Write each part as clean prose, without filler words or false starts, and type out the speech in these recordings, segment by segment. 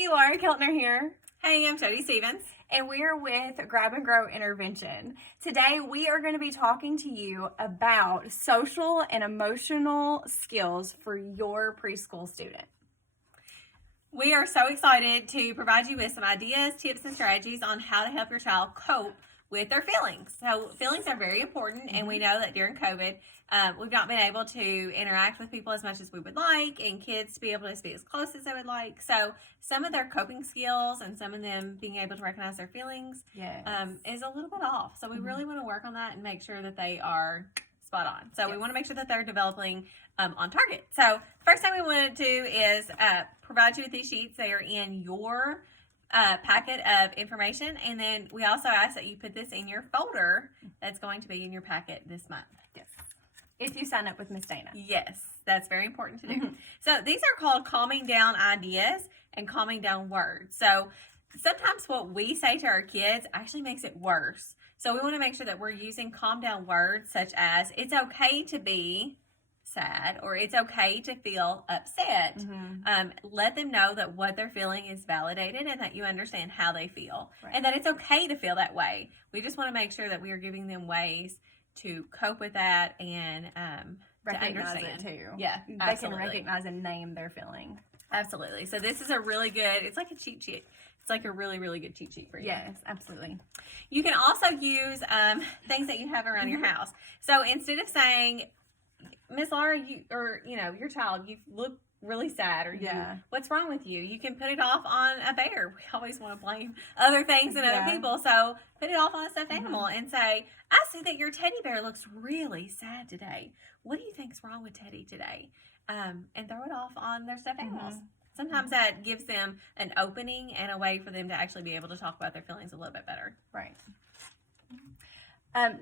Hey, Laura Keltner here. Hey, I'm Jody Stevens. And we are with Grab and Grow Intervention. Today, we are going to be talking to you about social and emotional skills for your preschool student. We are so excited to provide you with some ideas, tips, and strategies on how to help your child cope with their feelings. So feelings are very important, and we know that during COVID, we've not been able to interact with people as much as we would like, and kids to be able to be as close as they would like. So some of their coping skills and some of them being able to recognize their feelings is a little bit off. So we really want to work on that and make sure that they are spot on. So we want to make sure that they're developing on target. So first thing we want to do is provide you with these sheets. They are in your packet of information, and then we also ask that you put this in your folder that's going to be in your packet this month. Yes. If you sign up with Miss Dana. Yes, that's very important to do. So these are called calming down ideas and calming down words. So sometimes what we say to our kids actually makes it worse. So we want to make sure that we're using calm down words such as it's okay to be sad, or it's okay to feel upset. Let them know that what they're feeling is validated and that you understand how they feel, and that it's okay to feel that way. We just want to make sure that we are giving them ways to cope with that and Recognize to understand it too. Yeah, they can recognize and name their feeling. Absolutely. So this is a really good, it's like a cheat sheet. It's like a really, really good cheat sheet for you. Yes, absolutely. You can also use things that you have around your house. So instead of saying, Miss Laura, your child, you look really sad, or what's wrong with you? You can put it off on a bear. We always want to blame other things and other people. So put it off on a stuffed animal and say, I see that your teddy bear looks really sad today. What do you think's wrong with Teddy today? And throw it off on their stuffed animals. Sometimes that gives them an opening and a way for them to actually be able to talk about their feelings a little bit better. Right.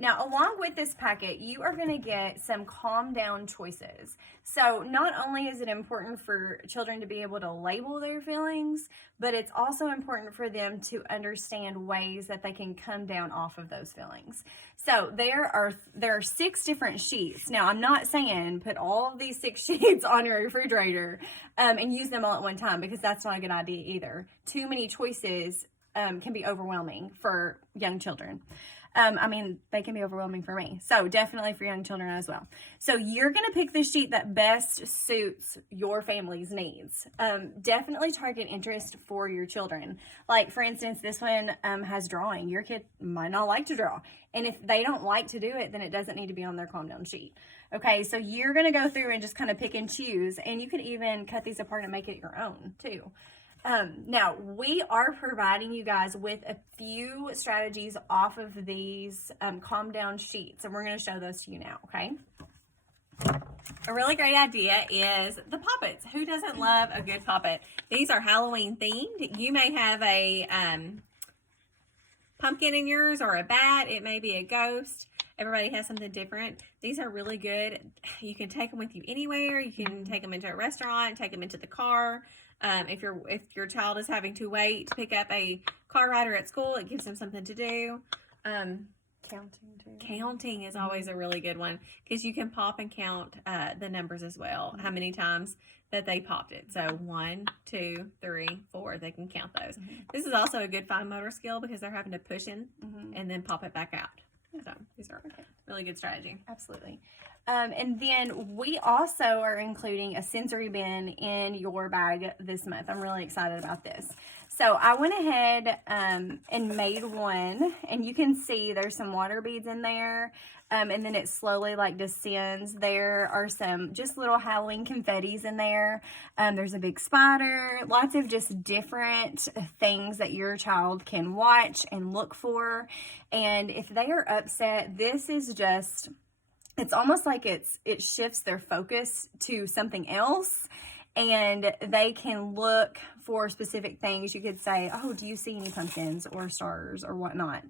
Now, along with this packet, you are going to get some calm down choices. So not only is it important for children to be able to label their feelings, but it's also important for them to understand ways that they can come down off of those feelings. So there are 6 different sheets. Now, I'm not saying put all of these 6 sheets on your refrigerator and use them all at one time, because that's not a good idea either. Too many choices can be overwhelming for young children. They can be overwhelming for me. So definitely for young children as well. So you're going to pick the sheet that best suits your family's needs. Definitely target interest for your children. Like, for instance, this one has drawing. Your kid might not like to draw. And if they don't like to do it, then it doesn't need to be on their calm down sheet. Okay, so you're going to go through and just kind of pick and choose. And you could even cut these apart and make it your own too. Now, we are providing you guys with a few strategies off of these calm down sheets, and we're going to show those to you now, okay? A really great idea is the poppets. Who doesn't love a good poppet? These are Halloween themed. You may have a pumpkin in yours, or a bat. It may be a ghost. Everybody has something different. These are really good. You can take them with you anywhere. You can take them into a restaurant, take them into the car. If your child is having to wait to pick up a car rider at school, it gives them something to do. Counting too. Counting is always a really good one, because you can pop and count the numbers as well, how many times that they popped it. So 1, 2, 3, 4, they can count those. This is also a good fine motor skill, because they're having to push in and then pop it back out. So these are really good strategy. Absolutely. And then we also are including a sensory bin in your bag this month. I'm really excited about this. So I went ahead and made one, and you can see there's some water beads in there. And then it slowly descends. There are some just little Halloween confettis in there. There's a big spider, lots of just different things that your child can watch and look for. And if they are upset, this is just, it's almost like it shifts their focus to something else, and they can look for specific things. You could say, oh, do you see any pumpkins or stars or whatnot?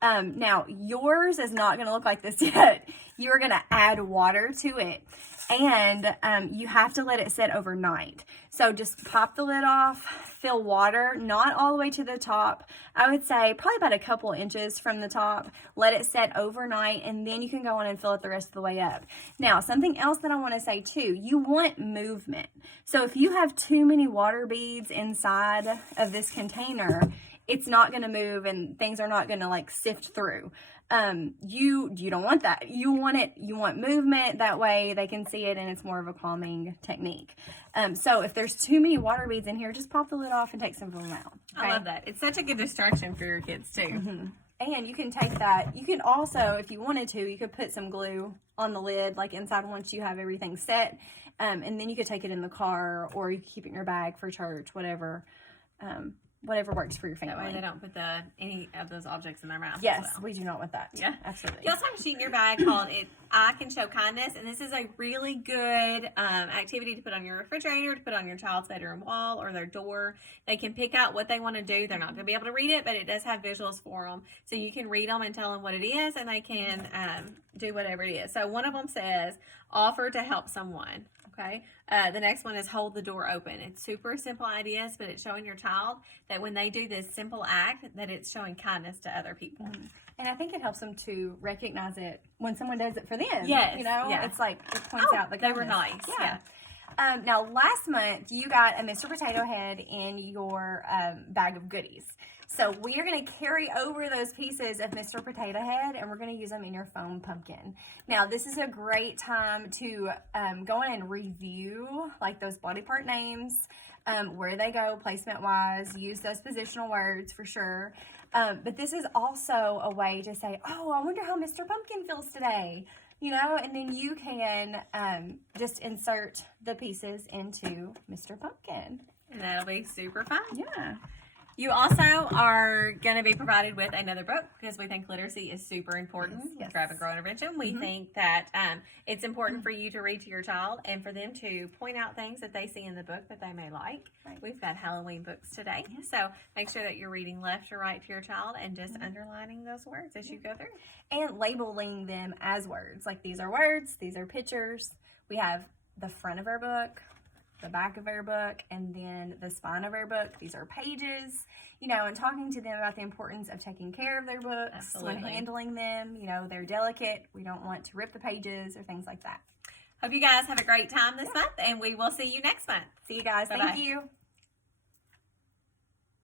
Now, yours is not going to look like this yet. you are going to add water to it. And you have to let it sit overnight. So just pop the lid off, fill water, not all the way to the top. I would say probably about a couple inches from the top. Let it set overnight, and then you can go on and fill it the rest of the way up. Now, something else that I want to say too, you want movement. So if you have too many water beads inside of this container, it's not going to move and things are not going to like sift through. You don't want that. You want movement. That way they can see it and it's more of a calming technique. So if there's too many water beads in here, just pop the lid off and take some of them out. Okay? I love that. It's such a good distraction for your kids too. Mm-hmm. And you can take that. You can also, if you wanted to, you could put some glue on the lid, like inside once you have everything set. And then you could take it in the car, or you could keep it in your bag for church, whatever. Whatever works for your family. That way they don't put any of those objects in their mouth. Yes, as well. we do not want that. Yeah, absolutely. You also have a sheet in your bag called I Can Show Kindness, and this is a really good activity to put on your refrigerator, to put on your child's bedroom wall or their door. They can pick out what they want to do. They're not going to be able to read it, but it does have visuals for them. So you can read them and tell them what it is, and they can do whatever it is. So one of them says, offer to help someone. Okay. The next one is hold the door open. It's super simple ideas, but it's showing your child that when they do this simple act, that it's showing kindness to other people. Mm-hmm. And I think it helps them to recognize it when someone does it for them. Yes. You know, yeah. It's like, it points out the kindness. They were nice. Yeah. Now, last month, you got a Mr. Potato Head in your bag of goodies. So we are going to carry over those pieces of Mr. Potato Head, and we're going to use them in your foam pumpkin. Now, this is a great time to go in and review like those body part names, where they go placement-wise. Use those positional words for sure. But this is also a way to say, oh, I wonder how Mr. Pumpkin feels today. You know, and then you can just insert the pieces into Mr. Pumpkin. And that'll be super fun. Yeah. You also are going to be provided with another book because we think literacy is super important with grab and grow intervention. We think that it's important for you to read to your child and for them to point out things that they see in the book that they may like. Right. We've got Halloween books today. So make sure that you're reading left or right to your child and just underlining those words as you go through. And labeling them as words. Like these are words, these are pictures. We have the front of our book, the back of our book, and then the spine of our book. These are pages, you know, and talking to them about the importance of taking care of their books when handling them. You know, they're delicate. We don't want to rip the pages or things like that. Hope you guys have a great time this month, and we will see you next month. See you guys. Bye-bye. Thank you.